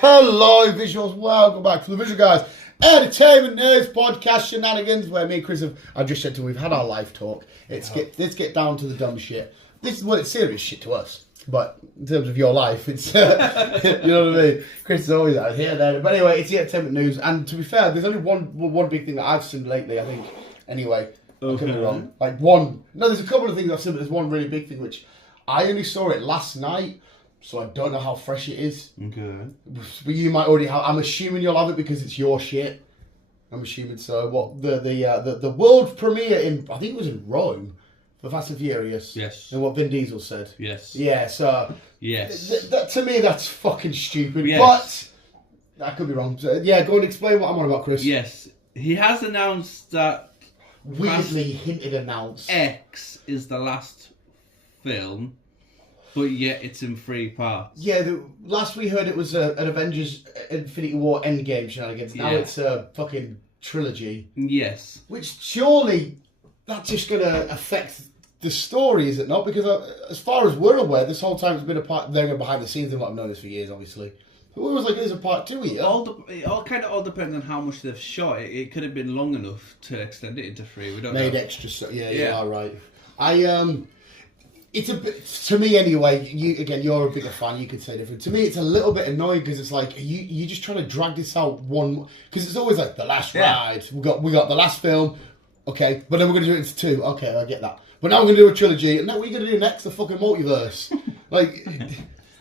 Hello, visuals. Welcome back to the Visual Guys Entertainment News Podcast Shenanigans, where me and Chris have just said to we've had our life talk. Let's get down to the dumb shit. This is it's serious shit to us, but in terms of your life, it's you know what I mean. Chris is always out here there, but anyway, it's the entertainment news. And to be fair, there's only one big thing that I've seen lately. I think anyway. I could be wrong. Like one. No, there's a couple of things I've seen, but there's one really big thing which I only saw it last night. So I don't know how fresh it is. Okay. But you might already have. I'm assuming you'll have it because it's your shit. I'm assuming so. What the world premiere in, I think it was in Rome, for Fast and Furious. Yes. And what Vin Diesel said. Yes. Yeah. So. Yes. That to me, that's fucking stupid. Yes. But I could be wrong. So, yeah. Go and explain what I'm on about, Chris. Yes. He has announced that. Weirdly hinted announced. X is the last film. But yet it's in 3 parts. Yeah, last we heard it was an Avengers Infinity War Endgame shenanigans. Now it's a fucking trilogy. Yes. Which surely that's just going to affect the story, is it not? Because as far as we're aware, this whole time it's been a part there and behind the scenes, and I've known this for years, obviously. But it was like there's a part 2 here. It all depends on how much they've shot. It could have been long enough to extend it into 3. We don't know. Made extra stuff. Yeah, you are right. It's a bit, to me anyway, you're a bigger fan, you could say different. To me, it's a little bit annoying because it's like, you're just trying to drag this out one, because it's always like, the last ride, we got the last film, okay, but then we're going to do it into 2, okay, I get that. But now we're going to do a trilogy, and now what are you going to do next? The fucking multiverse. Like,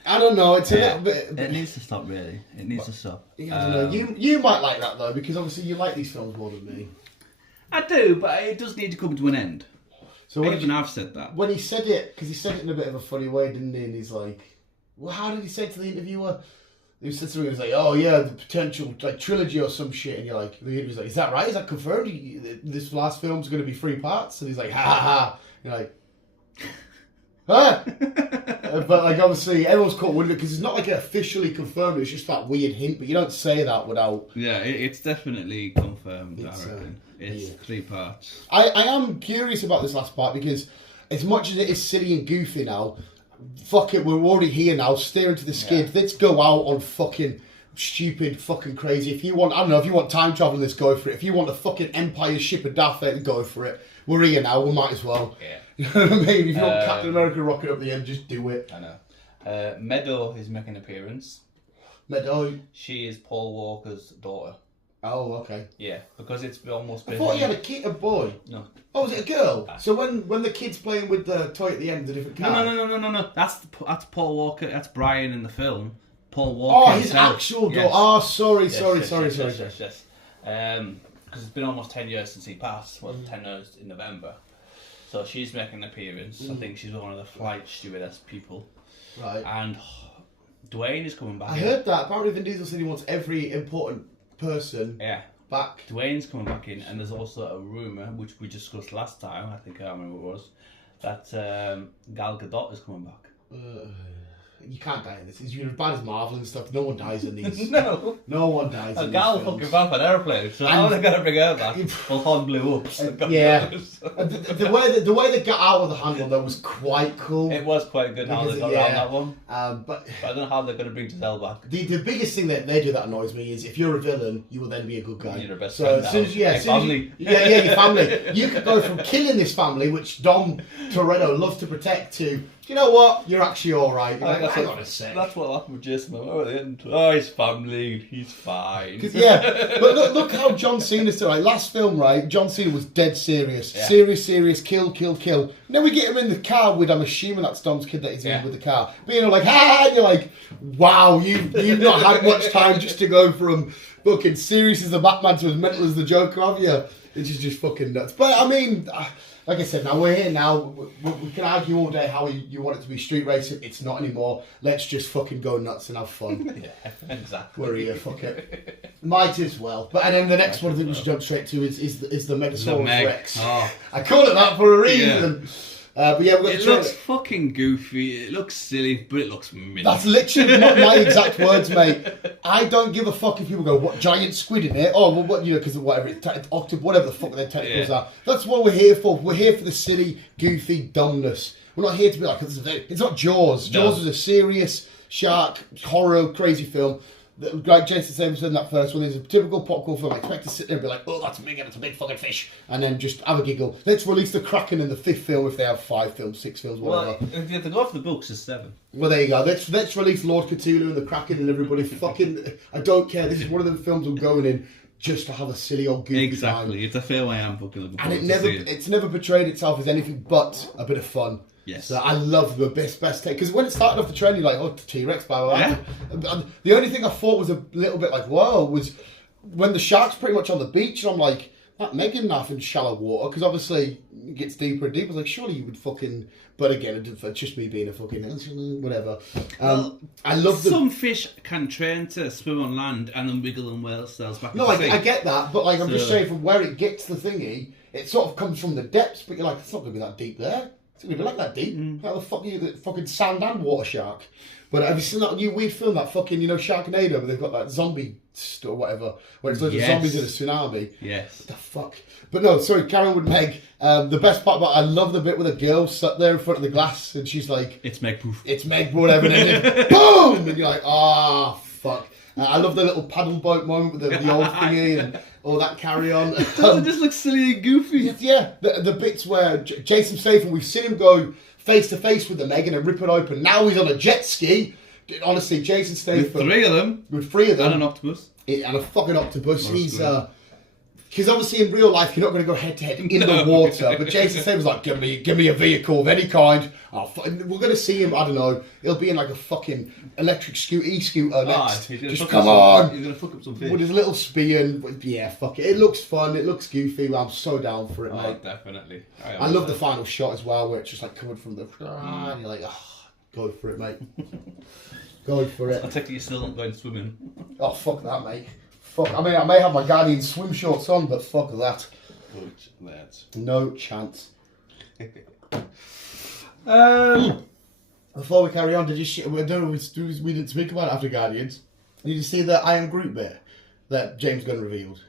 I don't know, it's a little bit... It needs to stop, really. It needs to stop. Yeah, I don't know, you might like that though, because obviously you like these films more than me. I do, but it does need to come to an end. So I've said that. When he said it, because he said it in a bit of a funny way, didn't he? And he's like, well, how did he say to the interviewer? He said something, he was like, oh yeah, the potential like trilogy or some shit. And you're like, the interviewer's like, is that right? Is that confirmed? This last film's going to be 3 parts? And he's like, ha ha ha. You're like, huh? But like obviously everyone's caught wind because it's not like officially confirmed. It's just that weird hint, but you don't say that without. Yeah, it's definitely confirmed. I reckon it's 3 parts. I am curious about this last part because as much as it is silly and goofy now, fuck it, we're already here now, staring to the skid. Yeah. Let's go out on fucking stupid, fucking crazy. If you want, I don't know, if you want time travel, let's go for it. If you want a fucking Empire ship of Daft Vader, go for it. We're here now, we might as well. Yeah. You know what I mean? If you want Captain America rocket up the end, just do it. I know. Meadow is making an appearance. Meadow? She is Paul Walker's daughter. Oh, okay. Yeah, because it's almost been... I thought he had a kid, a boy. No. Oh, was it a girl? So when the kid's playing with the toy at the end, the different car? No. That's Paul Walker. That's Brian in the film. Paul Walker. Oh, his actual daughter. Yes. Oh, sorry. Yes. Because it's been almost 10 years since he passed. Well, 10 years in November. So she's making an appearance. I think she's one of the flight stewardess people. Right. And Dwayne is coming back. I heard that. Apparently Vin Diesel said he wants every important person back. Dwayne's coming back in, and there's also a rumour, which we discussed last time, I think I remember what it was, that Gal Gadot is coming back. You can't die in this. You're as bad as Marvel and stuff. No one dies in these. No. No one dies in Gal these films. fucking off an airplane, so how are they going to bring her back? Well, Han blew up. Yeah. the way they got out of the handle, though, was quite cool. It was quite good how they got around that one. But I don't know how they're going to bring Giselle back. The biggest thing that they do that annoys me is if you're a villain, you will then be a good guy. You're your best friend. As soon as your family. Your family. You could go from killing this family, which Dom Toretto loves to protect, to, you know what, you're actually alright. Hang on a sec. That's what happened with Jason Momoa at the end. Oh, his family, he's fine. Yeah, but look how John Cena's doing. Like, last film, right, John Cena was dead serious. Yeah. Serious, kill. Then we get him in the car with, I'm assuming that's Dom's kid that he's in with the car. But you're like, ha, and you're like, wow, you've not had much time just to go from fucking serious as the Batman to as mental as the Joker, have you? It's just fucking nuts. But, I mean... Like I said, now we're here now. We can argue all day how you want it to be street racing. It's not anymore. Let's just fucking go nuts and have fun. Yeah, exactly. We're here, fuck it. Might as well. But and then the next one I think we should jump straight to is the Megasaurus Rex. Oh. I call it that for a reason. But yeah, we've got It the trailer. looks fucking goofy. It looks silly, but it looks mint. That's literally not my exact words, mate. I don't give a fuck if people go, what, giant squid in it? Oh, well, what, you know, because whatever, whatever the fuck their tentacles are. That's what we're here for. We're here for the silly, goofy dumbness. We're not here to be like, it's not Jaws. No. Jaws is a serious shark, horror, crazy film. Like Jason said in that first one, there's a typical popcorn film. I expect to sit there and be like, oh, that's big and it's a big fucking fish. And then just have a giggle. Let's release the Kraken in the 5th film if they have 5 films, 6 films, whatever. Well, if you have to go off the books, it's 7. Well, there you go. Let's release Lord Cthulhu and the Kraken and everybody fucking... I don't care. This is one of the films I'm going in just to have a silly old goofy Exactly. time. It's a film I am fucking looking And forward to seeing. it's never portrayed itself as anything but a bit of fun. Yes. So I love the best take. Because when it started off the trailer, you're like, oh, T-Rex, blah, blah, blah. And the only thing I thought was a little bit like, whoa, was when the shark's pretty much on the beach, and I'm like, that Megan enough in shallow water, because obviously it gets deeper and deeper. I was like, surely you would fucking... But again, it's just me being a fucking... whatever. I love the... Some fish can train to swim on land and then wiggle and whale themselves back No, in the sea. I get that, but like I'm just So- saying, from where it gets the thingy, it sort of comes from the depths, but you're like, it's not going to be that deep there. It's going to be like that deep. How the fuck are you, the fucking sand and water shark? But have you seen that new weird film, that fucking, you know, Sharknado, where they've got that zombie or whatever, where it's loads of Yes. zombies in a tsunami? Yes. The fuck? But no, sorry, Karen with Meg. The best part about I love the bit with a girl sat there in front of the glass and she's like, It's Meg Poof. it's Meg, whatever, and then boom! And you're like, ah, fuck. I love the little paddle boat moment with the old thingy and all that carry on. Doesn't it just look silly and goofy? Yeah, the bits where Jason Statham, we've seen him go face to face with the Megan and rip it open. Now he's on a jet ski. Honestly, Jason Statham. With 3 of them. With 3 of them. And an octopus. And a fucking octopus. Or a He's squid. because obviously in real life you're not going to go head to head in the water. But Jason Statham's like, give me a vehicle of any kind. We're going to see him. I don't know. He'll be in like a fucking electric e-scooter next. He's gonna Just fuck come up on. He's going to fuck up some fish. With his little spear and yeah, fuck it. It looks fun. It looks goofy. I'm so down for it, Oh, mate. definitely. I love the final shot as well, where it's just like coming from the and you're like, go for it, mate. Go for I it. take it you're still not going swimming. Oh, fuck that, mate. Fuck. I mean, I may have my Guardian swim shorts on, but fuck that. Good lads. No chance. Before we carry on, did you? We didn't speak about it after Guardians. Did you see the I Am Groot bit that James Gunn revealed?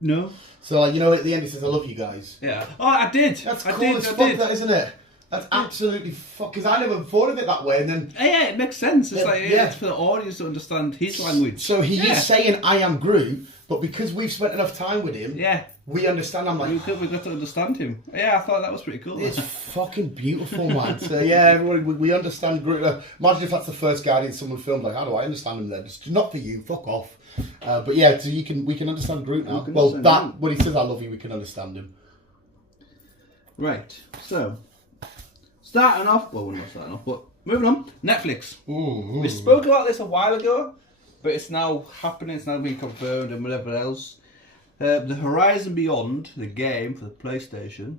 No. So, like, you know, at the end it says, "I love you guys." Yeah. Oh, I did. That's I cool did, as I fuck, did. that, isn't it? That's absolutely fuck. Because I never thought of it that way, and then. Yeah, it makes sense. It's Yeah, like yeah. it's for the audience to understand his language. So he Yeah. is saying, "I am Groot," but because we've spent enough time with him, Yeah. we understand. I'm like, We've got to understand him. Yeah, I thought that was pretty cool. it's fucking beautiful, man. So yeah, everybody, we understand Groot. Imagine if that's the first Guardian someone filmed. Like, how do I understand him then? It's not for you. Fuck off. But yeah, so we can understand Groot now. We can Well, understand that Groot. when he says "I love you," we can understand him. Right. So, starting off. Well, we're not starting off, but moving on. Netflix. We spoke about this a while ago, but it's now happening. It's now being confirmed and whatever else. The Horizon Beyond, the game for the PlayStation.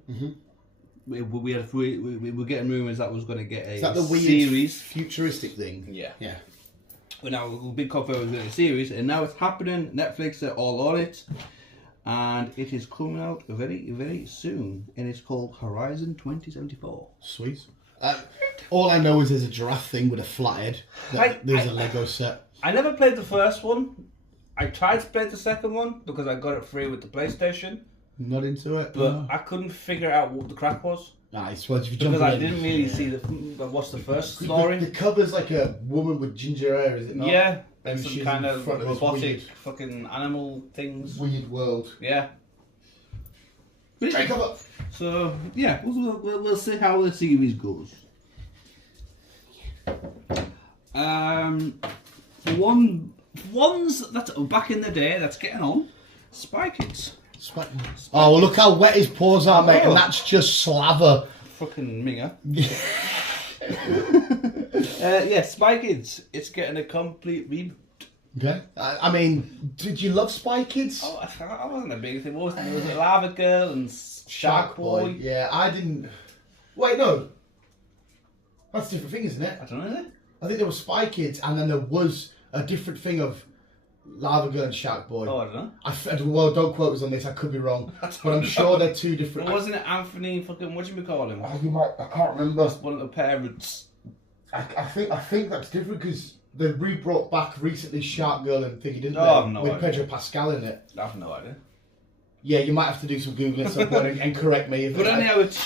We were getting rumours that was going to get a Is that the weird series. futuristic thing? Yeah. Yeah. Well, now we've been confirmed it was going to be a series, and now it's happening. Netflix are all on it, and it is coming out very, very soon. And it's called Horizon 2074. Sweet. All I know is there's a giraffe thing with a flat head. There's a Lego set. I never played the first one. I tried to play the second one because I got it free with the PlayStation, Not into it. but I couldn't figure out what the crack was Nice. Well, if you jump because I in- didn't really see what's the first story. The cover's like a woman with ginger hair, is it not? Yeah, And and some she's kind in of front of this robotic weird- fucking animal things. Weird world. Yeah. Straight cover. So yeah, we'll see how the series goes. Ones that back in the day that's getting on, Spy Kids. Oh, well, look how wet his paws are, mate, Oh. and that's just slather. Fucking minger. Yeah, Spy Kids. It's getting a complete reboot. Okay. I mean, did you love Spy Kids? Oh, I wasn't a big thing. What was it? Lava Girl and Shark Boy. Yeah, I didn't. Wait, no. That's a different thing, isn't it? I don't know. I think there was Spy Kids, and then there was a different thing of Lava Girl and Shark Boy. Oh, I don't know. Well, don't quote us on this. I could be wrong, but I'm sure they're two different. Well, wasn't it Anthony fucking? What do you call him? You might. I can't remember. One of the parents. I think that's different because they re-brought back recently Shark Girl and Thingy, didn't they? Oh, no with idea. Pedro Pascal in it. I have no idea. Yeah, you might have to do some googling at some point and correct me. But anyhow, it's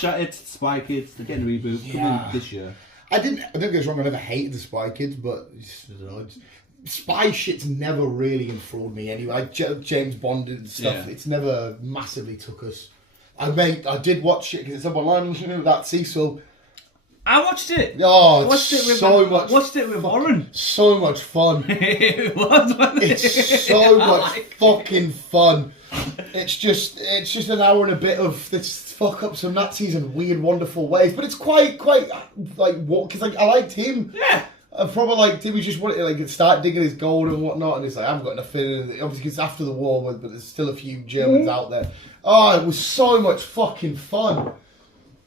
Spy Kids. They're getting a reboot coming this year. Don't get us wrong, I never hated the Spy Kids, but spy shit's never really enthralled me anyway. James Bond and stuff, it's never massively took us. I did watch it because it's up online, that Cecil. I watched it. Oh, watched it with Warren. So much fun. It was, wasn't it? It's so much fucking fun. It's just an hour and a bit of this fuck up some Nazis in weird, wonderful ways. But it's quite like what? Because I liked him. Yeah. I probably liked him. He just wanted to start digging his gold and whatnot. And it's I haven't got nothing. And obviously, it's after the war, but there's still a few Germans out there. Oh, it was so much fucking fun.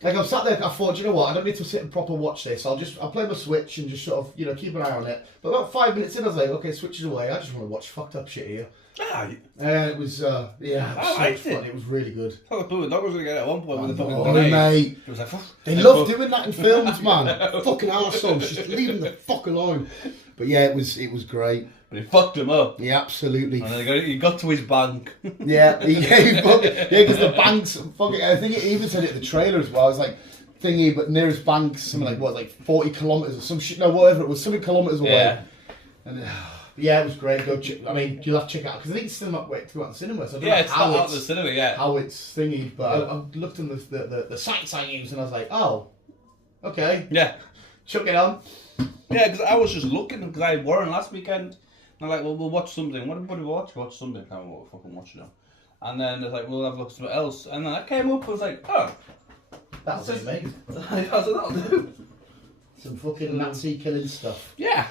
Like I'm sat there, I thought, you know what? I don't need to sit and proper watch this. I'll play my Switch and just sort of keep an eye on it. But about 5 minutes in, I was like, okay, Switch is away. I just want to watch fucked up shit here. It was so much fun. It was really good. I thought the dog was going to get it at one point with the fucking Oh, mate. It was like, They love doing that in films, man. Fucking arseholes, just leave them the fuck alone. But yeah, it was great. But he fucked him up. Yeah, absolutely. And then he got to his bank. Yeah, because the banks, fucking, I think it even said it in the trailer as well. It's like, thingy, but nearest bank's something like 40 kilometres or some shit, no, whatever, it was something kilometres away. Yeah. And yeah, it was great. You'll have to check it out, because I think it's still not wait to go out in the cinema, so I don't know It's not out of the cinema yet. how it's thingy, but I looked on the sites I use and I was like, oh, okay. Yeah. Chuck it on. Yeah, because I was just looking, because I had Warren last weekend, and I'm like, well, we'll watch something. What did we watch? Watch something. I can't remember what we fucking watched now. And then it's like, we'll have a look at something else. And then I came up, I was like, oh. That's it, mate. I was like, that'll do. Some fucking Nazi killing stuff. Yeah.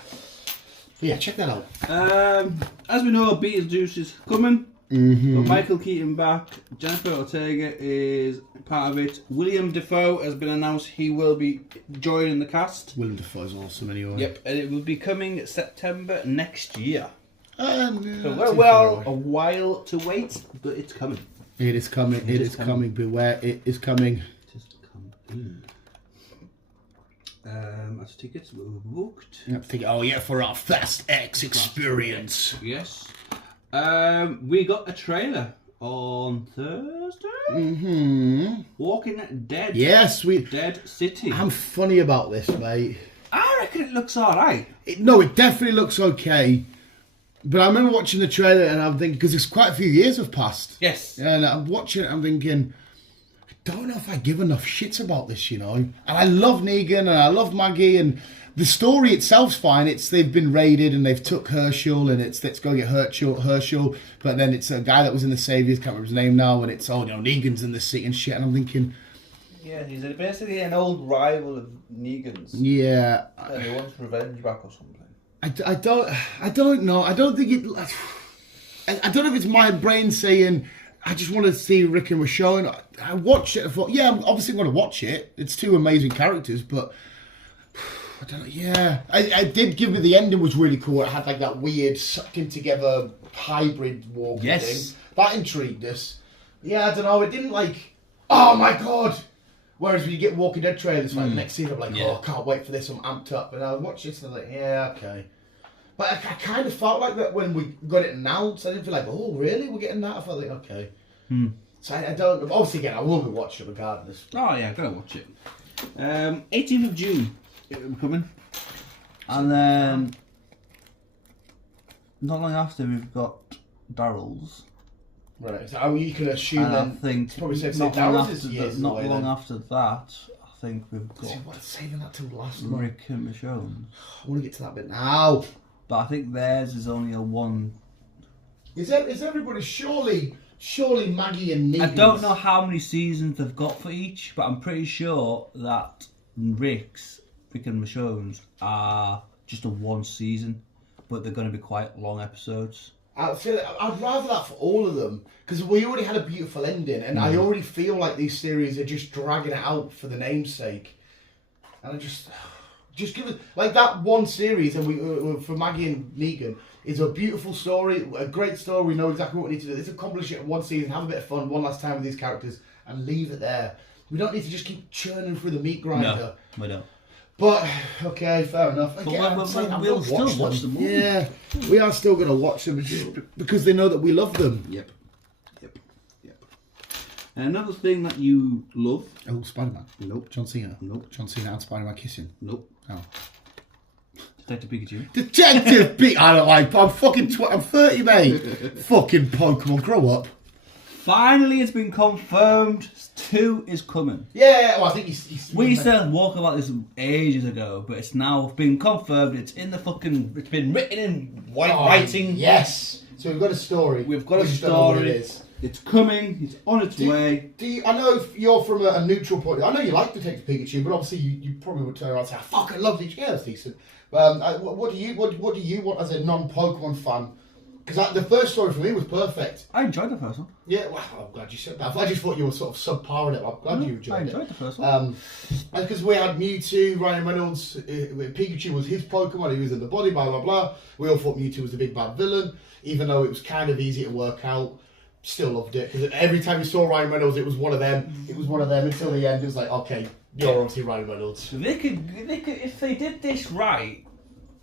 Yeah, check that out. As we know, Beetlejuice is coming. Mm-hmm. Got Michael Keaton back. Jennifer Ortega is part of it. William Dafoe has been announced he will be joining the cast. Willem Dafoe's awesome anyway. Yep, and it will be coming September next year. So Well, a while to wait, but it's coming. It is coming. It is coming. Beware, it is coming. It is coming. As tickets were booked. Oh yeah, for our Fast X experience. Yes. We got a trailer on Thursday. Mm-hmm. Walking Dead. Yes, Dead City. I'm funny about this, mate. I reckon it looks alright. It definitely looks okay. But I remember watching the trailer and I'm thinking, because it's quite a few years have passed. Yes. And I'm watching it, I'm thinking, I don't know if I give enough shits about this, And I love Negan and I love Maggie, and the story itself's fine. They've been raided and they've took Herschel, and let's go get Herschel. But then it's a guy that was in the Saviors, can't remember his name now, and it's Negan's in the city and shit. And I'm thinking, Yeah, he's basically an old rival of Negan's. yeah, And he wants revenge back or something. I don't know. I don't think it. I don't know if it's my brain saying I just want to see Rick and Michonne. I watched it. I thought, yeah, I'm obviously going to watch it. It's two amazing characters, but I don't know. Yeah, I did give me the ending was really cool. It had like that weird sucked in together hybrid walking thing. That intrigued us. Yeah, I don't know. It didn't like. Oh my god. Whereas when you get Walking Dead trailers, like the next scene, I'm like, oh, I can't wait for this. I'm amped up. And I watched this and I'm like, yeah, okay. But I kind of felt like that when we got it announced. I didn't feel like, oh, really? We're getting that? I felt like, okay. So I don't. Obviously, again, I will be watching it regardless. Oh yeah, I'm gonna watch it. 18th of June, it will be coming, and then not long after we've got Daryl's. Right. So you can assume And then. I think it's probably safe to not say long Daryl's after is years not away long then. after that, I think we've got See, what, saving that till last month. Rick and Michonne. I want to get to that bit now. But I think theirs is only a one. Is everybody surely Maggie and Negan? I don't know how many seasons they've got for each, but I'm pretty sure that Rick and Michonne's are just a one season, but they're going to be quite long episodes. I'd rather that for all of them, because we already had a beautiful ending, and I already feel like these series are just dragging it out for the namesake. And Just give us like that one series, and we for Maggie and Negan is a beautiful story, a great story. We know exactly what we need to do. Let's accomplish it in one season, have a bit of fun, one last time with these characters, and leave it there. We don't need to just keep churning through the meat grinder. No, we don't. But okay, fair enough. Again, we'll still watch them. Yeah, we are still going to watch them because they know that we love them. Yep. And another thing that you love. Oh, Spider-Man. Nope. John Cena. Nope. John Cena and Spider-Man kissing. Nope. Oh. Detective Pikachu. Detective Pikachu. I don't like. I'm fucking. I'm 30, mate. Fucking Pokemon. Grow up. Finally, it's been confirmed. 2 is coming. Yeah. Well, I think he's We used to walk about this ages ago, but it's now been confirmed. It's in the fucking. It's been written in white writing. Yes. So we've got a story. We've got a We just don't know what story. it is. It's coming. It's on its way. I know if you're from a neutral point of view, I know you like Detective Pikachu, but obviously you probably would turn around and say, I fucking love Pikachu. Yeah, that's decent. What do you want as a non-Pokemon fan? Because the first story for me was perfect. I enjoyed the first one. Yeah, well, I'm glad you said that. I just thought you were sort of subpar in it. I'm glad you enjoyed it. I enjoyed the first one. Because we had Mewtwo, Ryan Reynolds, Pikachu was his Pokemon, he was in the body, blah, blah, blah. We all thought Mewtwo was the big bad villain, even though it was kind of easy to work out. Still loved it, because every time you saw Ryan Reynolds, it was one of them. It was one of them until the end. It was like, okay, you're obviously Ryan Reynolds. They could, if they did this right,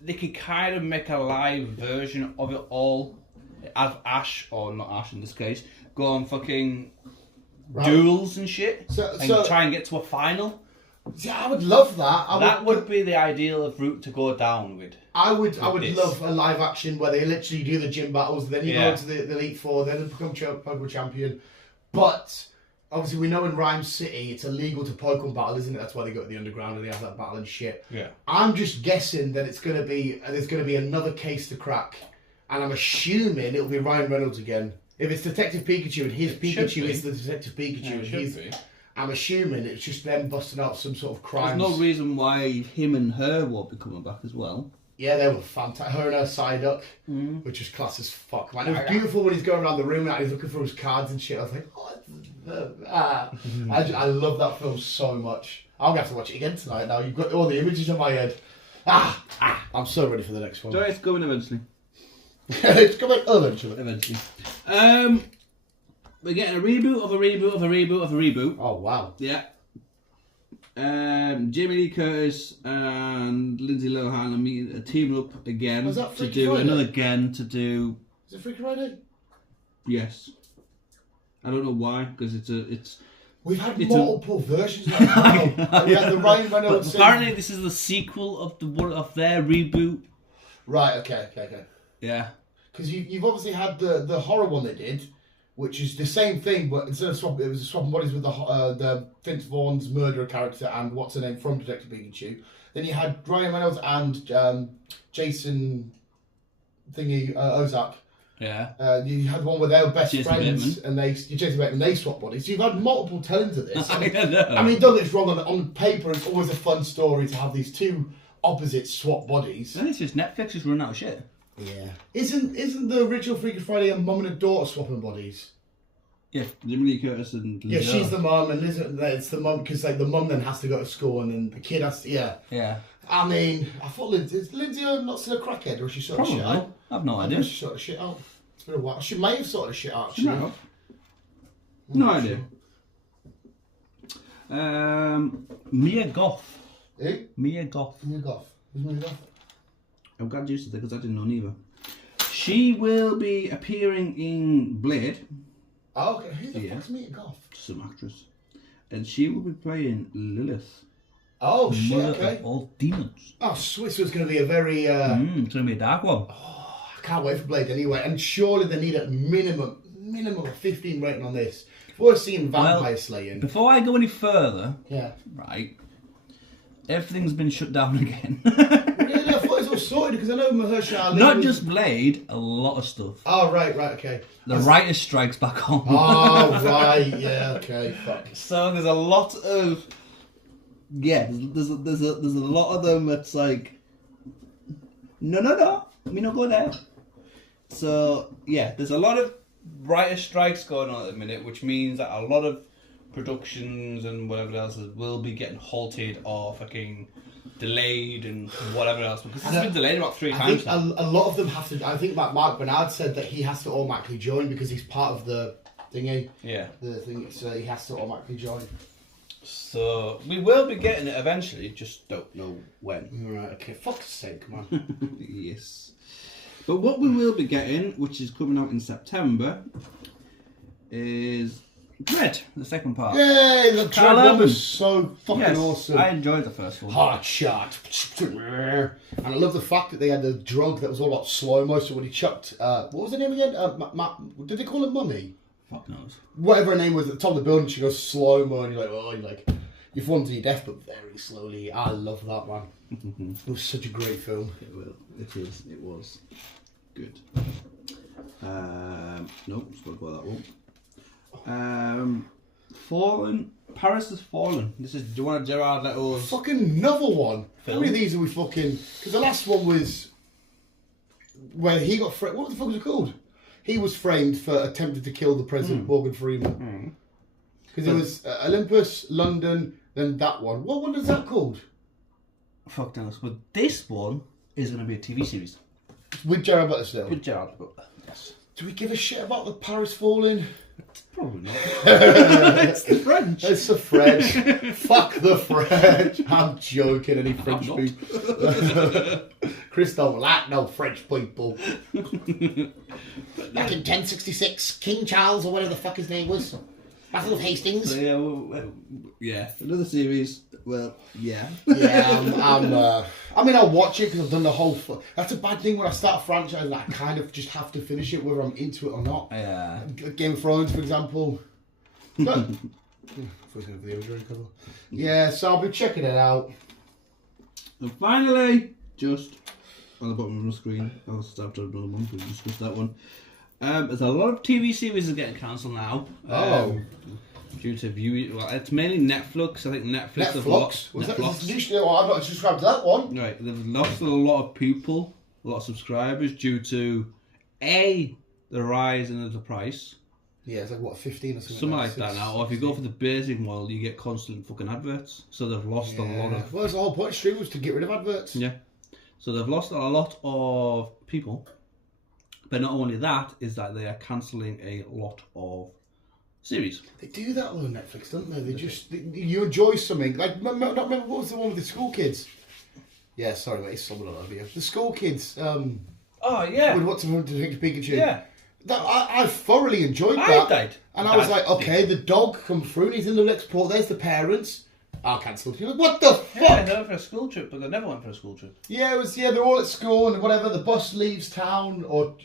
they could kind of make a live version of it all. Have Ash, or not Ash in this case, go on fucking duels and shit, and try and get to a final. Yeah, I would love that. That would be the ideal route to go down with. I would love a live action where they literally do the gym battles, then you go to the Elite Four, then become Pokemon champion. But obviously, we know in Rhyme City it's illegal to Pokemon battle, isn't it? That's why they go to the underground and they have that battle and shit. Yeah. I'm just guessing that there's going to be another case to crack, and I'm assuming it'll be Ryan Reynolds again. If it's Detective Pikachu and his Pikachu is the Detective Pikachu, I'm assuming it's just them busting out some sort of crimes. There's no reason why him and her won't be coming back as well. Yeah, they were fantastic. Her and her Psyduck, which is class as fuck. Man, it was beautiful when he's going around the room and he's looking for his cards and shit. I was like, I love that film so much. I'm gonna have to watch it again tonight. Now you've got all the images in my head. I'm so ready for the next one. So it's coming eventually. It's coming eventually. We're getting a reboot of a reboot of a reboot of a reboot. Oh wow! Yeah. Jamie Lee Curtis and Lindsay Lohan are teaming up again Was that to Freaky do Friday? another again to do. Is it Freaky Friday? Yes. I don't know why, because it's. We've had multiple versions of that. We had the Ryan Reynolds. Apparently, this is the sequel of their reboot. Right. Okay. Yeah. Because you've obviously had the horror one they did, which is the same thing, but instead of swapping, it was swapping bodies with the Vince Vaughn's murderer character and what's her name from Detective Pikachu. Then you had Ryan Reynolds and Jason thingy Ozak. Yeah. You had one where they were best Jason friends, Bateman. and Jason Bateman, and they swapped bodies. So you've had multiple tellings of this. I know. I mean, don't get us wrong. On paper, it's always a fun story to have these two opposites swap bodies. I think it's just Netflix is running out of shit. Yeah. Isn't the original Freaky Friday a mum and a daughter swapping bodies? Yeah, Jamie Lee Curtis and Liz. Yeah, she's the mum, and it's the mum because like the mum then has to go to school, and then the kid has to. Yeah. I mean, I thought is Lindsay not still a crackhead, or is she sort of shit out? I've no I idea. think she sort of shit out. It's been a while. She may have sorted shit out. Actually. No idea. Mia Goth. Who? Mia Goth. Mia Goth. Who's Mia Goth? I'm glad you said that because I didn't know neither. She will be appearing in Blade. Oh, okay. Who the fuck's Mia Goth? Some actress. And she will be playing Lilith. Oh, shit, Mother okay. of all demons. Oh, Swiss was going to be a very... It's going to be a dark one. I can't wait for Blade anyway. And surely they need a minimum of 15 rating on this. If we're seeing vampire slaying... Before I go any further... Yeah. Right. Everything's been shut down again. Really? I thought it was all sorted because I know Mahershala Ali Not was... just Blade, a lot of stuff. Oh, right, okay. The writer's strike's back on. Oh, right, yeah, okay, fuck. So there's a lot of... Yeah, there's a lot of them that's like... No, we not go there. So, yeah, there's a lot of Writer strikes going on at the minute, which means that a lot of productions and whatever else will be getting halted or fucking delayed and whatever else, because it's been delayed about 3 I times think now. a lot of them have to. I think like Mark Bernard said that he has to automatically join because he's part of the thingy. Yeah. The thing, so he has to automatically join. So we will be getting it eventually, just don't know when. Right. Okay. Fuck's sake, come on. Yes. But what we will be getting, which is coming out in September, is Dread, the second part. Yay! The Carl Dread one Urban. was so fucking Yes, awesome. I enjoyed the first one. Hard shot. And I love the fact that they had the drug that was all about slow mo. So when he chucked, what was her name again? Did they call her Mummy? Fuck knows. Whatever her name was at the top of the building, she goes slow mo, and you've fallen to your death, but very slowly. I love that, man. It was such a great film. It will. It is. It was good. Nope, spoke about that one. Fallen. Paris has Fallen. This is one of Gerard Leto's. Fucking another one. How Film? many of these are we fucking? Because the last one was where he got framed. What the fuck was it called? He was framed for attempting to kill the president, Morgan Freeman. Because it was Olympus, London, then that one. What one is that called? Fuck knows. But this one is going to be a TV series. With Gerard Butler still. With Gerard Butler. Yes. Do we give a shit about the Paris falling? Probably not. It's the French. It's the French. Fuck the French. I'm joking, any French not. people. Chris don't like no French people. Back in 1066, King Charles, or whatever the fuck his name was. Battle of Hastings. So, Yeah, another series. Well, yeah. Yeah, I mean, I'll watch it because I've done the whole. That's a bad thing when I start a franchise and I kind of just have to finish it whether I'm into it or not. Yeah. Game of Thrones, for example. But, yeah, so I'll be checking it out. And finally, just on the bottom of the screen, I'll start to another one. We'll discuss that one. There's a lot of TV series are getting cancelled now. Due to viewing, well, it's mainly Netflix. I think Netflix. Have Netflix? Was Netflix. that? Oh, I'm not subscribed to that one. Right, they've lost a lot of people, a lot of subscribers due to the rise in the price. Yeah, it's like what, 15 or something. Something like that now. Or if you go for the basic model, you get constant fucking adverts. So they've lost a lot of. Well, that's the whole point of streaming was to get rid of adverts. Yeah. So they've lost a lot of people. But not only that, is that they are cancelling a lot of series. They do that on Netflix, don't they? You enjoy something. Like, remember what was the one with the school kids? Yeah, sorry, mate, someone over here. The school kids. Oh yeah. With What's to Take Pikachu. Yeah. That, I thoroughly enjoyed that. I died. And I was like, okay, the dog come through and he's in the next port. There's the parents. I'll cancel. You're like, what the fuck? Yeah, they went for a school trip, but they never went for a school trip. Yeah, it was. Yeah, they're all at school and whatever. The bus leaves town or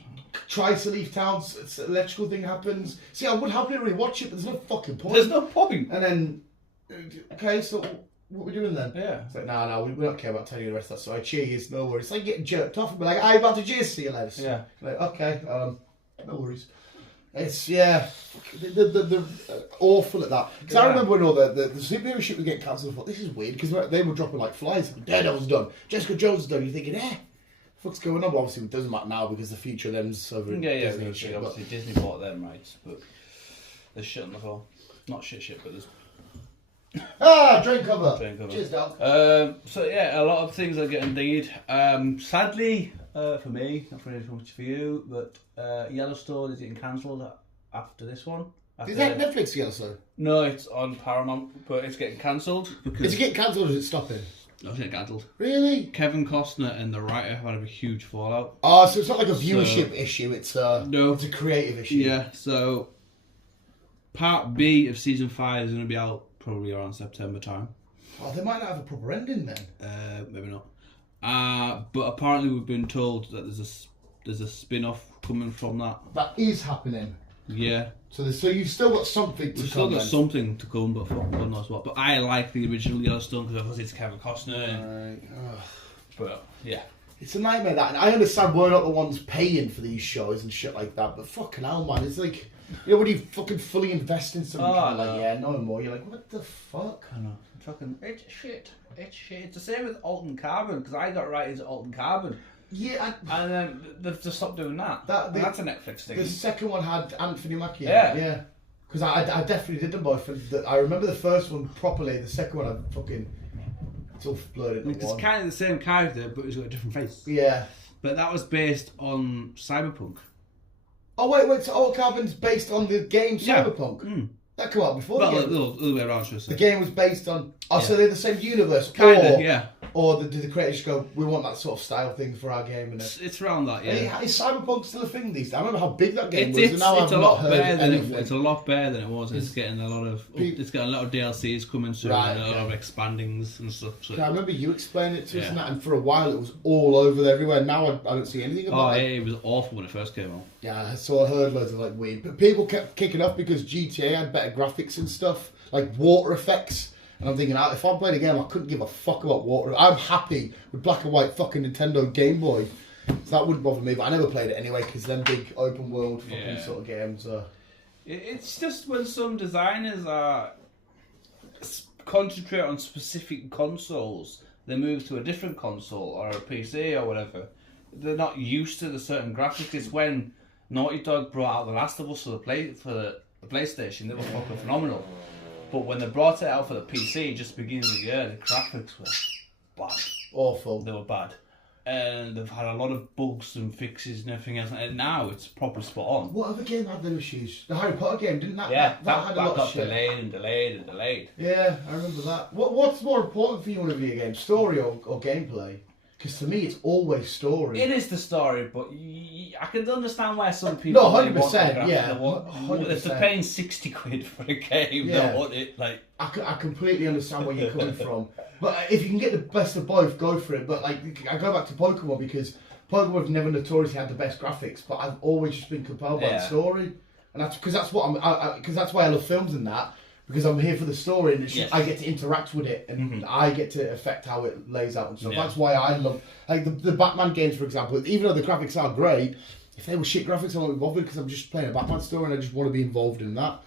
tries to leave town. Electrical thing happens. See, I would happily rewatch it, but there's no fucking point. There's no point. And then, okay, so what are we doing then? Yeah. It's like, no, we don't care about telling you the rest of that story. Cheers, no worries. It's like getting jerked off and be like, I'm about to cheers, see you later. Yeah. Like, okay, no worries. It's, yeah, they're awful at that. Because I remember when all the superhero shit was getting cancelled, I thought, this is weird, because they were dropping like flies. Daredevil's done, Jessica Jones is done. You're thinking, what's going on? But obviously, it doesn't matter now because the future of them's over in Disney and shit. Obviously, Disney bought them rights, but there's shit on the floor. Not shit, but there's Drain cover. Cheers, dog. So yeah, a lot of things are getting delayed. Sadly, for me, not really so much for you, but Yellowstone is getting cancelled after this one. Is that Netflix Yellowstone? No, it's on Paramount, but it's getting cancelled because Is it getting cancelled or is it stopping? no, it's getting cancelled. Really? Kevin Costner and the writer have had a huge fallout. Oh, so it's not like a viewership issue, it's No. it's a creative issue. Yeah, so part B of season 5 is going to be out probably around September time. Oh, they might not have a proper ending then. Maybe not. But apparently we've been told that there's a spin-off coming from that. That is happening. Yeah. So you've still got something to We've come still got then. something to come, but fuck, God knows what. But I like the original Yellowstone because obviously it's Kevin Costner. And, Right. Ugh. but yeah. It's a nightmare that, and I understand we're not the ones paying for these shows and shit like that, but fucking hell, man, it's like, when you fucking fully invest in something, Oh, like, no. yeah, no more, you're like, what the fuck? I know. Fucking, it's shit. It's shit. It's the same with Alton Carbon because I got right into Alton Carbon. Yeah, And then they've just stopped doing that. And that's a Netflix thing. the second one had Anthony Mackie. Yeah. Because I definitely did them both. I remember the first one properly, the second one I fucking It's all blurred into It's one. kind of the same character, but he's got a different face. Yeah. But that was based on Cyberpunk. Oh wait, so Old Carbon's based on the game Yeah. Cyberpunk? Mm. That came out before Well, the the game. other way around, should I say. The game was based on... Oh, so they're the same universe? Kinda, yeah. Or did the creators go, we want that sort of style thing for our game? And It's around that, yeah. Is Cyberpunk still a thing these days? I remember how big that game was, It's and now a I've lot not heard better than anything. it's a lot better than it was. It's getting a lot of DLCs coming soon, Right, and a lot okay. of expandings and stuff. So. I remember you explaining it to us, Yeah. and that, and for a while it was all over everywhere. Now I don't see anything Oh, about yeah, it. it was awful when it first came out. Yeah, so I heard loads of like weird, but people kept kicking off because GTA had better graphics and stuff, like water effects. And I'm thinking, if I played a game, I couldn't give a fuck about water. I'm happy with black and white fucking Nintendo Game Boy, so that wouldn't bother me. But I never played it anyway because them big open world fucking Yeah. sort of games are. It's just when some designers are concentrate on specific consoles, they move to a different console or a PC or whatever. They're not used to the certain graphics. It's when Naughty Dog brought out The Last of Us for the PlayStation, they were fucking phenomenal. But when they brought it out for the PC, just beginning of the year, the graphics were bad. Awful. They were bad. And they've had a lot of bugs and fixes and everything else. And now it's proper spot on. What other game had them issues? The Harry Potter game, didn't that? Yeah, that had a lot of got shit. delayed and delayed and delayed. Yeah, I remember that. What's more important for you in a video game, story or gameplay? Because to me, it's always story. It is the story, but I can understand why some people. No, they want the 100%, graphics, yeah, they want- 100%. If they're paying 60 quid for a game, Yeah. they want it like. I completely understand where you're coming from. But if you can get the best of both, go for it. But like, I go back to Pokemon because Pokemon have never notoriously had the best graphics, but I've always just been compelled by the Yeah. story, and that's because that's what because that's why I love films and that. Because I'm here for the story, and it's Yes. I get to interact with it, and I get to affect how it lays out and stuff. Yeah. That's why I love like the Batman games, for example. Even though the graphics are great, if they were shit graphics, I won't be bothered because I'm just playing a Batman story, and I just want to be involved in that.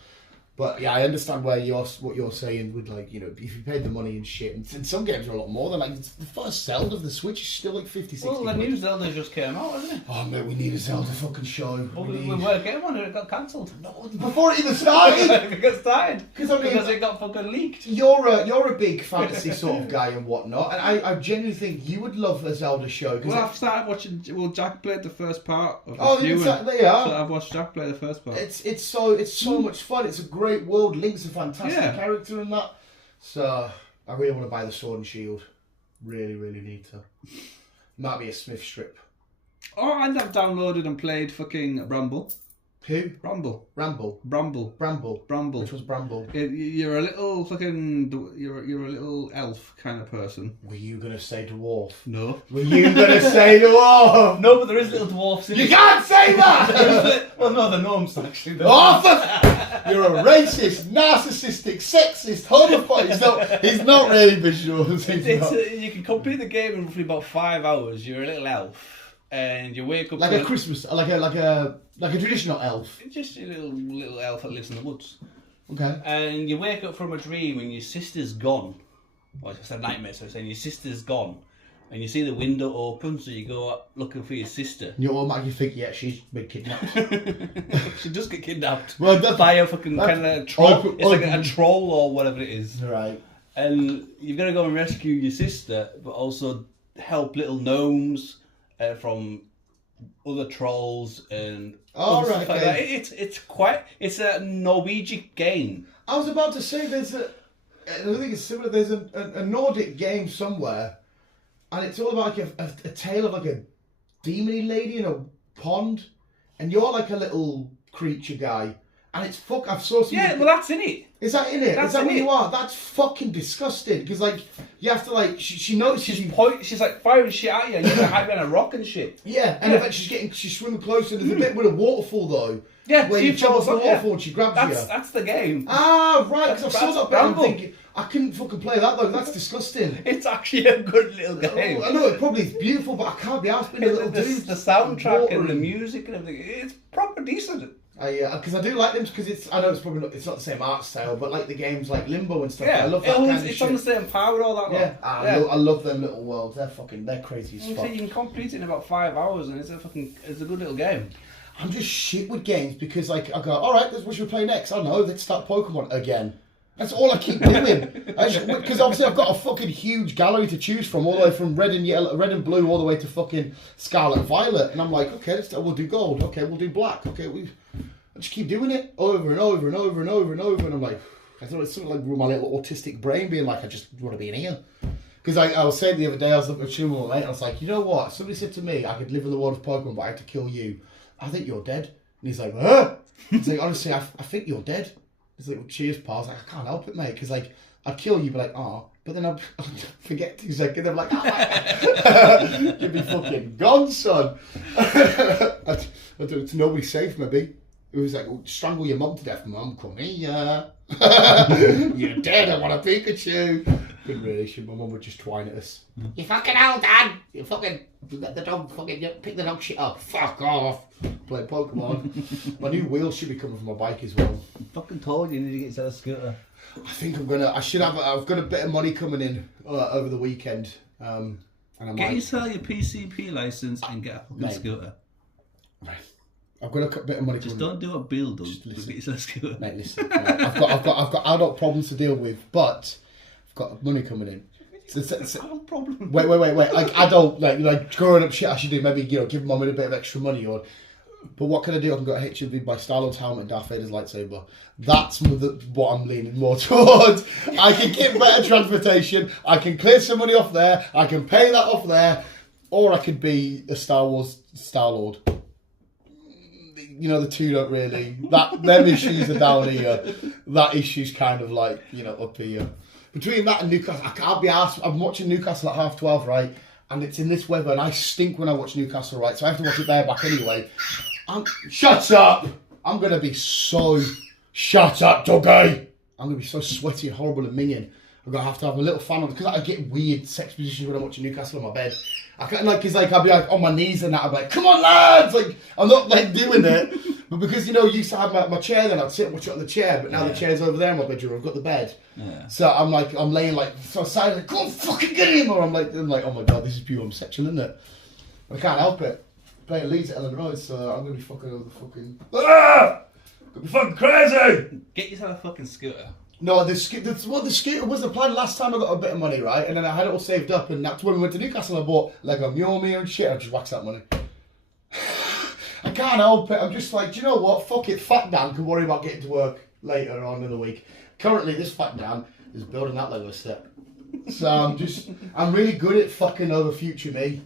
But yeah, I understand what you're saying with like, you know, if you paid the money and shit, and some games are a lot more than like the first Zelda of the Switch is still like 50, 60 Well, the quid. new Zelda just came out, hasn't it? Oh mate, we need a Zelda fucking show. Well, We we need- were getting one and it got cancelled. No, before it even started. It got started. Because I mean, Because it got fucking leaked. You're a big fantasy sort of guy and whatnot, and I genuinely think you would love a Zelda show. Well, I've started watching. Well, Jack played the first part of Oh, the viewing, they are. so I've watched Jack play the first part. It's so much fun. It's a great world. Link's a fantastic Yeah. character in that. So I really want to buy the Sword and Shield. Really, really need to. Might be a Smith strip. Oh, and I've downloaded and played fucking Bramble. Who? Bramble. Ramble. Bramble. Bramble. Bramble. Which was Bramble? You're a little fucking. You're a little elf kind of person. Were you gonna say dwarf? No. Were you gonna say dwarf? No, but there is little dwarfs in You it. can't say that. Well, no, the gnomes actually. Oh, you're a racist, narcissistic, sexist, homophobe. He's not really visual. He's not. You can complete the game in roughly about 5 hours. You're a little elf, and you wake up Like to a Christmas, like a traditional elf. just a little elf that lives in the woods. Okay. And you wake up from a dream and your sister's gone. Well, it's just a nightmare, so it's saying your sister's gone. And you see the window open, so you go up looking for your sister. You automatically think, yeah, she's been kidnapped. She does get kidnapped Well, that's- by a fucking that's kind of troll. open- It's like a open- troll or whatever it is. Right. And you've got to go and rescue your sister, but also help little gnomes from other trolls and Oh, other right, stuff like okay. that. It's a Norwegian game. I was about to say I think it's similar. There's a Nordic game somewhere, and it's all about like a tale of like a demony lady in a pond, and you're like a little creature guy, and it's I've saw some. Yeah, well, that's in it. Is that in it? That's Is that in what it. you are? That's fucking disgusting. Because like you have to like she notices you. She's like firing shit at you, and you can hide behind a rock and shit. Yeah, and eventually she's swimming closer. There's a bit with a waterfall though. Yeah, where she you jump off falls the off, yeah. waterfall and she grabs you. That's the game. Ah, right. Because I saw That's that bit and I'm Bramble. thinking I couldn't fucking play that though. That's disgusting. It's actually a good little game. I know it probably is beautiful, but I can't be asked being a little the dude. soundtrack Water and the music and everything, it's proper decent. Because I do like them because I know it's probably it's not the same art style, but like the games like Limbo and stuff. Yeah, I love that kind of it's shit. on the same power with all that. Yeah, lot. I love them little worlds. They're crazy as You fuck. can complete it in about 5 hours, and it's a good little game. I'm just shit with games because like I go, all right, what should we play next? I don't know. Let's start Pokemon again. That's all I keep doing. Because obviously I've got a fucking huge gallery to choose from, all the way from red and yellow, red and blue, all the way to fucking scarlet and violet. And I'm like, okay, we'll do gold. Okay, we'll do black. Okay, I just keep doing it over and over and over and over and over. And I'm like, I thought it's something like my little autistic brain being like, I just want to be in here. Because I was saying the other day, I was looking at Chuma with my mate, and I was like, you know what? Somebody said to me, I could live in the world of Pokemon, but I had to kill you. I think you're dead. And he's like, huh? He's like, honestly, I think you're dead. He's like, well, cheers, pal. I was like, I can't help it, mate. Because, like, I'd kill you, be like, but then I'd forget 2 seconds. I'm like, you'd be fucking gone, son. It's nobody's safe, maybe. It was like, strangle your mum to death. Mum, come here. You're dead. I want a Pikachu. Good relation. My mum would just twine at us. You fucking hell, Dad. You let the dog pick the dog shit up. Fuck off. Play Pokemon. My new wheels should be coming for my bike as well. I fucking told you need to get yourself a scooter. I think I've got a bit of money coming in over the weekend. And get yourself your PCP license and get a fucking scooter. Right. I've got a bit of money. Just don't do what Bill does. But get yourself a scooter. Mate, listen. I've got adult problems to deal with, but I've got money coming in. Adult problem. Wait. Like adult, like growing up shit I should do. Maybe give mum a bit of extra money, but what can I do? I can go to HMV, buy Star-Lord's helmet and Darth Vader's lightsaber. That's what I'm leaning more towards. I can get better transportation. I can clear some money off there. I can pay that off there, or I could be a Star Wars Star-Lord. The two don't really. Them issues are down here. That issue's kind of like, up here. Between that and Newcastle, I can't be asked. I'm watching Newcastle at 12:30, right? And it's in this weather, and I stink when I watch Newcastle, right? So I have to watch it bareback anyway. Shut up! I'm going to be so... Shut up, Dougie! I'm going to be so sweaty and horrible and minging. I'm going to have a little fan on, because I get weird sex positions when I'm watching Newcastle on my bed. I can't, I'll be on my knees and that, I'll be like, come on, lads! I'm not, doing it. But because, you used to have my chair then, I'd sit and watch it on the chair, but now the chair's over there in my bedroom, I've got the bed. Yeah. So I'm laying so silent, come on, fucking get him! Or I'm like, oh my God, this is pure homosexual, isn't it? I can't help it. Playing Leeds at Ellen Road, so I'm going to be fucking over the fucking... Ah! Gonna be fucking crazy! Get yourself a fucking scooter. No, the scooter was the plan last time I got a bit of money, right? And then I had it all saved up, and that's when we went to Newcastle. I bought Lego Mjolnir and shit. I just waxed that money. I can't help it. I'm just like, do you know what? Fuck it. Fat Dan can worry about getting to work later on in the week. Currently, this Fat Dan is building that Lego set. So I'm really good at fucking over future me.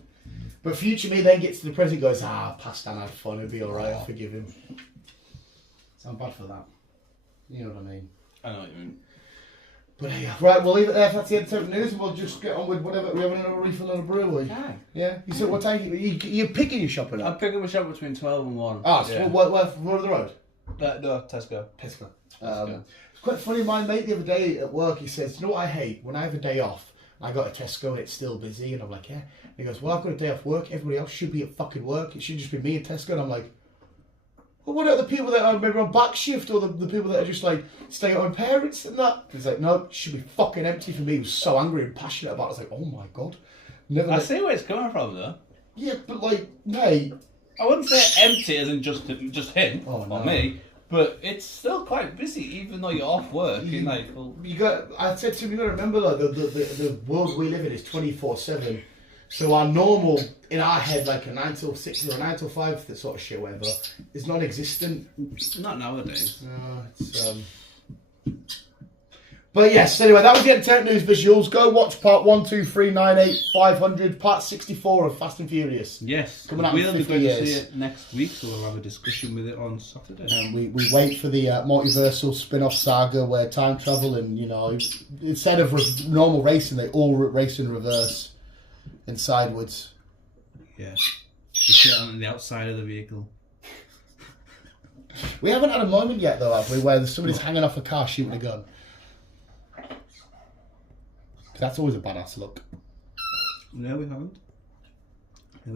But future me then gets to the present and goes, past Dan had fun. It'll be alright. I'll forgive him. So I'm bad for that. You know what I mean? I know what you mean. But yeah, right, we'll leave it there if that's the end of the news, and we'll just get on with whatever. We're having another refill on a brewery. Aye. Yeah? You said what time? You're picking your shopping up? I'm picking my shop between 12 and 1. So yeah. where of the road? No, Tesco. Tesco. It's quite funny, my mate the other day at work, he says, you know what I hate? When I have a day off, I go to Tesco and it's still busy, and I'm like, yeah. And he goes, well, I've got a day off work, everybody else should be at fucking work, it should just be me at Tesco, and I'm like, well, what are the people that are maybe on back shift, or the people that are just stay-at-home parents and that? He's like, no, it should be fucking empty for me. He was so angry and passionate about it. I was like, oh my God. I see where it's coming from, though. Yeah, but mate. I wouldn't say empty as in just him or me, but it's still quite busy, even though you're off work. I said to him, you got to remember, the world we live in is 24/7. So our normal, in our head, like a 9 till 6 or a 9 till 5 sort of shit, whatever, is non-existent. Not nowadays. No, it's But yes, anyway, that was the entertainment news visuals. Go watch part 1, 2, 3, 9, 8, 500, part 64 of Fast and Furious. Yes. Coming out in 50 we'll be going years. to see it next week, so we'll have a discussion with it on Saturday. And we wait for the multiversal spin-off saga where time travel and, instead of normal racing, they all race in reverse. And sideways. Yeah. Just sit on the outside of the vehicle. We haven't had a moment yet, though, have we, where somebody's hanging off a car shooting a gun? That's always a badass look. No, we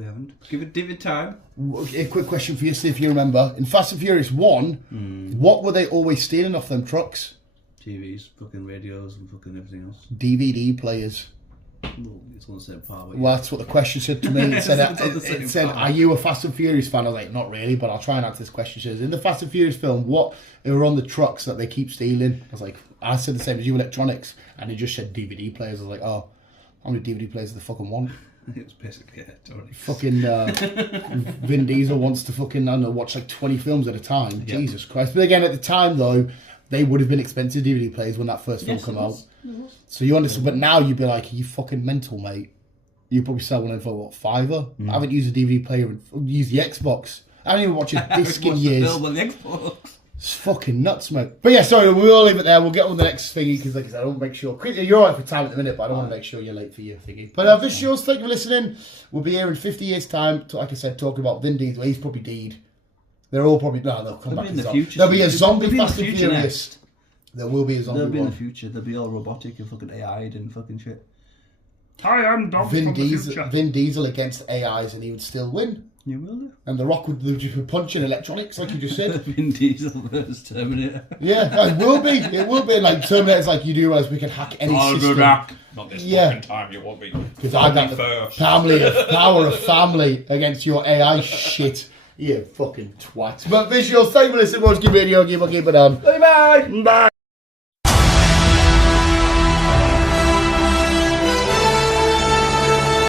haven't. Give it time. A quick question for you, see if you remember. In Fast and Furious 1, what were they always stealing off them trucks? TVs, fucking radios, and fucking everything else. DVD players. Well, it's on the same par. But Well, that's what the question said to me. It said, It's on the same it said par. "Are you a Fast and Furious fan?" I was like, "Not really," but I'll try and answer this question. It says, in the Fast and Furious film, what are on the trucks that they keep stealing? I was like, I said the same as you, electronics, and it just said DVD players. I was like, oh, how many DVD players do they fucking want? it was basically it. Totally. Fucking Vin Diesel wants to fucking, I don't know, watch like 20 films at a time. Yeah. Jesus Christ. But again, at the time though, they would have been expensive DVD players when that first film Yes, came it out. was. It was. So you understand, but now you'd be like, are you fucking mental, mate? You probably sell one in for what, $5? I haven't used a DVD player and used the Xbox. I haven't even watched a disc in What's the years. film on the Xbox? It's fucking nuts, mate. But yeah, sorry, we'll leave it there. We'll get on the next thingy because, like I said, I want to make sure. You're alright for time at the minute, but I don't want to make sure you're late for your thingy. But visuals, thank you for listening. We'll be here in 50 years' time, like I said, talking about Vin Diesel. He's probably dead. They're all probably they'll come They'll back be in the as future. There'll be a zombie They'll be in the Fast and future Furious. next. There will be a zombie They'll be in the one. future. They'll be all robotic and fucking AI'd and fucking shit. Hi, I'm Dom Vin from the Diesel, future. Vin Diesel against AIs, and he would still win. You will do. And The Rock would just be punching electronics, like you just said. Vin Diesel versus Terminator. Yeah, it will be. It will be. Like Terminator's like, you do realize we can hack any system. Not this Yeah. fucking time, you won't be. Because I got the First. power of family against your AI shit. You fucking twat. But visuals, thank you for listening. Give video, give it on. Bye bye. Bye.